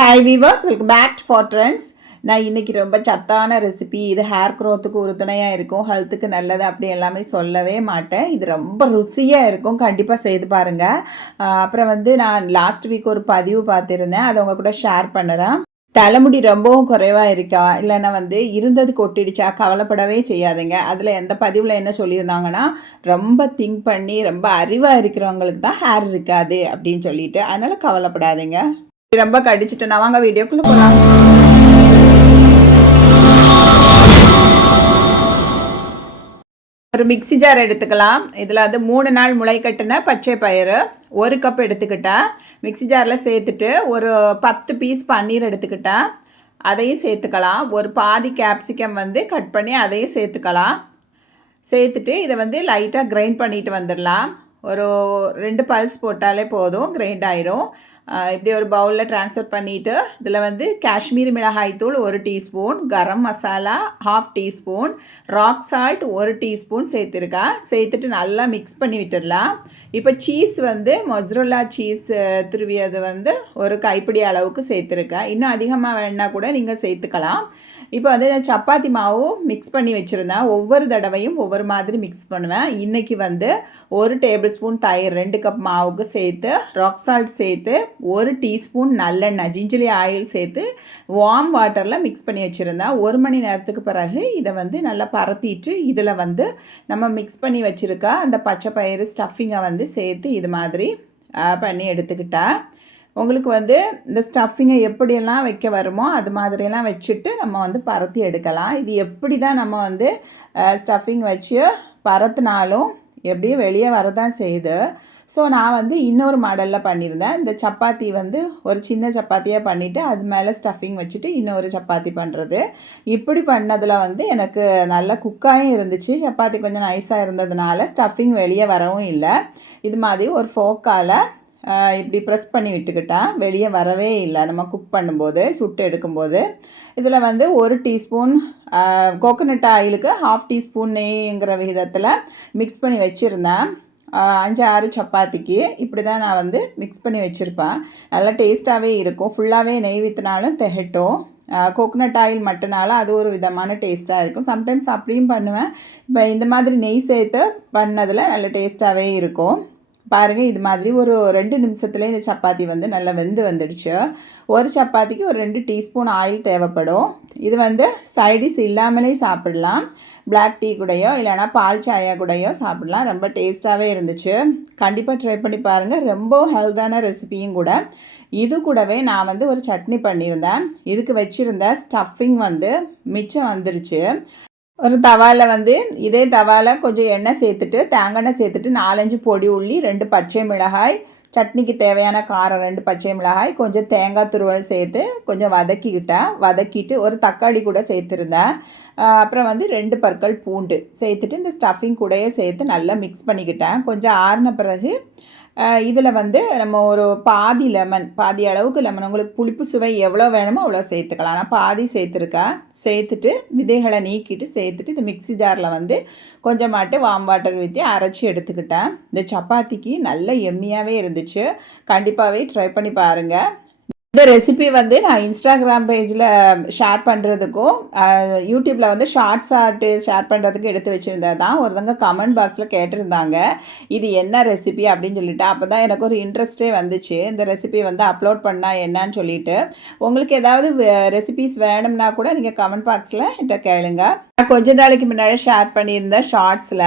Hi viewers welcome back to far trends நான் இன்றைக்கி ரொம்ப சத்தான ரெசிபி இது ஹேர் க்ரோத்துக்கு உறுதுணையாக இருக்கும். ஹெல்த்துக்கு நல்லது அப்படி எல்லாமே சொல்லவே மாட்டேன். இது ரொம்ப ருசியாக இருக்கும். கண்டிப்பாக செய்து பாருங்கள் அப்புறம் வந்து நான் லாஸ்ட் வீக் ஒரு பதிவு பார்த்துருந்தேன். அதை உங்கள் கூட ஷேர் பண்ணுறேன். தலைமுடி ரொம்பவும் குறைவாக இருக்கா? இல்லைன்னா வந்து இருந்தது கொட்டிடுச்சா? கவலைப்படவே செய்யாதுங்க. அதில் எந்த பதிவில் என்ன சொல்லியிருந்தாங்கன்னா ரொம்ப திங்க் பண்ணி ரொம்ப அறிவாக இருக்கிறவங்களுக்கு தான் ஹேர் இருக்காது அப்படின்னு சொல்லிட்டு. அதனால் கவலைப்படாதீங்க. ரொம்ப கடிச்சிட்டேன் நான் வாங்க வீடியோக்குள்ளே போகலாம் ஒரு மிக்ஸி ஜார் எடுத்துக்கலாம். இதில் வந்து மூணு நாள் முளை கட்டின பச்சை பயிறு ஒரு கப் எடுத்துக்கிட்டேன் மிக்ஸி ஜாரில் சேர்த்துட்டு ஒரு பத்து பீஸ் பன்னீர் எடுத்துக்கிட்டேன் அதையும் சேர்த்துக்கலாம். ஒரு பாதி கேப்சிகம் வந்து கட் பண்ணி அதையும் சேர்த்துக்கலாம். சேர்த்துட்டு இதை வந்து லைட்டாக கிரைண்ட் பண்ணிட்டு வந்துடலாம். ஒரு ரெண்டு பல்ஸ் போட்டாலே போதும் கிரைண்ட் ஆகிடும் இப்படி ஒரு பவுலில் ட்ரான்ஸ்ஃபர் பண்ணிவிட்டு இதில் வந்து காஷ்மீர் மிளகாய் தூள் ஒரு teaspoon garam masala half teaspoon rock salt ஒரு டீஸ்பூன் சேர்த்துருக்கேன் சேர்த்துட்டு நல்லா மிக்ஸ் பண்ணி விட்டுடலாம். இப்போ சீஸ் வந்து மொசரோலா சீஸ் துருவியது வந்து ஒரு கைப்பிடி அளவுக்கு சேர்த்துருக்கேன். இன்னும் அதிகமாக வேணுன்னா கூட நீங்கள் சேர்த்துக்கலாம். இப்போ வந்து நான் சப்பாத்தி மாவு மிக்ஸ் பண்ணி வச்சுருந்தேன். ஒவ்வொரு தடவையும் ஒவ்வொரு மாதிரி மிக்ஸ் பண்ணுவேன். இன்றைக்கி வந்து ஒரு டேபிள் ஸ்பூன் தயிர் ரெண்டு கப் மாவுக்கு சேர்த்து ராக் சால்ட் சேர்த்து ஒரு டீஸ்பூன் நல்லெண்ணெய் ஜிஞ்சிலி ஆயில் சேர்த்து வார்ம் வாட்டரில் மிக்ஸ் பண்ணி வச்சுருந்தேன். ஒரு மணி நேரத்துக்கு பிறகு இதை வந்து நல்லா பரத்திட்டு இதில் வந்து நம்ம மிக்ஸ் பண்ணி வச்சுருக்க அந்த பச்சை பயிறு ஸ்டஃபிங்கை வந்து சேர்த்து இது மாதிரி பண்ணி எடுத்துக்கிட்டேன். உங்களுக்கு வந்து இந்த ஸ்டஃபிங்கை எப்படியெல்லாம் வைக்க வருமோ அது மாதிரியெல்லாம் வச்சுட்டு நம்ம வந்து பரத்தி எடுக்கலாம். இது எப்படி தான் நம்ம வந்து ஸ்டஃபிங் வச்சு பரத்துனாலும் எப்படியும் வெளியே வரதான் செய்யுது. ஸோ நான் வந்து இன்னொரு மாடலில் பண்ணியிருந்தேன். இந்த சப்பாத்தி வந்து ஒரு சின்ன சப்பாத்தியாக பண்ணிவிட்டு அது மேலே ஸ்டஃபிங் வச்சுட்டு இன்னொரு சப்பாத்தி பண்ணுறது இப்படி பண்ணதில் வந்து எனக்கு நல்ல குக்காயும் இருந்துச்சு. சப்பாத்தி கொஞ்சம் நைஸாக இருந்ததுனால ஸ்டஃபிங் வெளியே வரவும் இல்லை. இது மாதிரி ஒரு ஃபோக்கால் இப்படி ப்ரெஸ் பண்ணி விட்டுக்கிட்டால் வெளியே வரவே இல்லை. நம்ம குக் பண்ணும்போது சுட்டு எடுக்கும்போது. இதில் வந்து ஒரு டீஸ்பூன் கோகோனட் ஆயிலுக்கு ஹாஃப் டீஸ்பூன் நெய்ங்கிற விகிதத்தில் மிக்ஸ் பண்ணி வச்சுருந்தேன். அஞ்சு ஆறு சப்பாத்திக்கு. இப்படி தான் நான் வந்து மிக்ஸ் பண்ணி வச்சுருப்பேன். நல்லா டேஸ்ட்டாகவே இருக்கும். ஃபுல்லாகவே நெய் விற்றுனாலும் திகட்டும். கோகோனட் ஆயில் மட்டுனால அது ஒரு விதமான டேஸ்ட்டாக இருக்கும். சம்டைம்ஸ் அப்படியும் பண்ணுவேன். இப்போ இந்த மாதிரி நெய் சேர்த்து பண்ணதில் நல்ல டேஸ்ட்டாகவே இருக்கும். பாருங்கள் இது மாதிரி ஒரு ரெண்டு நிமிஷத்தில் இந்த சப்பாத்தி வந்து நல்லா வெந்து வந்துடுச்சு. ஒரு சப்பாத்திக்கு ஒரு ரெண்டு டீஸ்பூன் ஆயில் தேவைப்படும். இது வந்து சைடிஸ் இல்லாமலே சாப்பிடலாம். பிளாக் டீ கூடயோ இல்லைனா பால் சாயா கூடயோ சாப்பிடலாம். ரொம்ப டேஸ்ட்டாகவே இருந்துச்சு. கண்டிப்பாக ட்ரை பண்ணி பாருங்கள் ரொம்ப ஹெல்த்தான ரெசிபியும் கூட. இது கூடவே நான் வந்து ஒரு சட்னி பண்ணியிருந்தேன். இதுக்கு வச்சுருந்த ஸ்டஃபிங் வந்து மிச்சம் வந்துருச்சு. ஒரு தவாவில் வந்து இதே தவாவில் கொஞ்சம் எண்ணெய் சேர்த்துட்டு தேங்காய் எண்ணெய் சேர்த்துட்டு நாலஞ்சு பொடி உள்ளி ரெண்டு பச்சை மிளகாய் சட்னிக்கு தேவையான காரம் ரெண்டு பச்சை மிளகாய் கொஞ்சம் தேங்காய் துருவல் சேர்த்து கொஞ்சம் வதக்கிக்கிட்டேன் வதக்கிட்டு ஒரு தக்காளி கூட சேர்த்துருந்தேன் அப்புறம் வந்து ரெண்டு பற்கள் பூண்டு சேர்த்துட்டு இந்த ஸ்டஃபிங் கூடயே சேர்த்து நல்லா மிக்ஸ் பண்ணிக்கிட்டேன் கொஞ்சம் ஆறின பிறகு இதில் வந்து நம்ம ஒரு பாதி லெமன் பாதி அளவுக்கு லெமன். உங்களுக்கு புளிப்பு சுவை எவ்வளோ வேணுமோ அவ்வளோ சேர்த்துக்கலாம். நான் பாதி சேர்த்துருக்கேன். சேர்த்துட்டு விதைகளை நீக்கிட்டு சேர்த்துட்டு இந்த மிக்ஸி ஜாரில் வந்து கொஞ்சமாட்டு வாம் வாட்டர் ஊற்றி அரைச்சி எடுத்துக்கிட்டேன். இந்த சப்பாத்திக்கு நல்ல எம்மியாகவே இருந்துச்சு. கண்டிப்பாகவே ட்ரை பண்ணி பாருங்கள் இந்த ரெசிபி வந்து நான் இன்ஸ்டாகிராம் பேஜில் ஷேர் பண்ணுறதுக்கும் யூடியூப்பில் வந்து ஷார்ட்ஸ் ஆர்ட்டு ஷேர் பண்ணுறதுக்கு எடுத்து வச்சுருந்தது தான். ஒருத்தங்க கமெண்ட் பாக்ஸில் கேட்டிருந்தாங்க இது என்ன ரெசிபி அப்படின்னு சொல்லிட்டு. அப்போ தான் எனக்கு ஒரு இன்ட்ரெஸ்ட்டே வந்துச்சு. இந்த ரெசிபி வந்து அப்லோட் பண்ணால் என்னன்னு சொல்லிட்டு. உங்களுக்கு ஏதாவது ரெசிபிஸ் வேணும்னா கூட நீங்கள் கமெண்ட் பாக்ஸில் என்கிட்ட கேளுங்க. நான் கொஞ்ச நாளைக்கு முன்னாடி ஷேர் பண்ணியிருந்தேன் ஷார்ட்ஸில்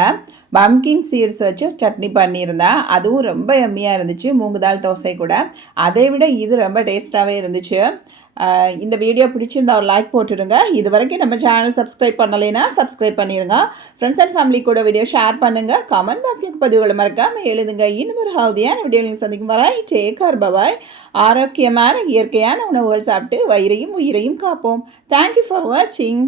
பம்கின் சீட்ஸ் வச்சு சட்னி பண்ணியிருந்தேன் அதுவும் ரொம்ப எம்மியாக இருந்துச்சு மூங்கு தால் தோசை கூட. அதை விட இது ரொம்ப டேஸ்ட்டாகவே இருந்துச்சு. இந்த வீடியோ பிடிச்சிருந்தா ஒரு லைக் போட்டுடுங்க. இது வரைக்கும் நம்ம சேனல் சப்ஸ்கிரைப் பண்ணலைன்னா சப்ஸ்கிரைப் பண்ணிடுங்க ஃப்ரெண்ட்ஸ் அண்ட் ஃபேமிலி கூட வீடியோ ஷேர் பண்ணுங்கள் கமெண்ட் பாக்ஸுக்கு பதிவுகளை மறக்காமல் எழுதுங்க. இன்னும் ஒரு ஹெல்தியான வீடியோ நீங்கள் சந்திக்கும் வரை டேக் பபாய் ஆரோக்கியமான இயற்கையான உணவுகள் சாப்பிட்டு வயிறையும் உயிரையும் காப்போம். தேங்க்யூ ஃபார் வாட்சிங்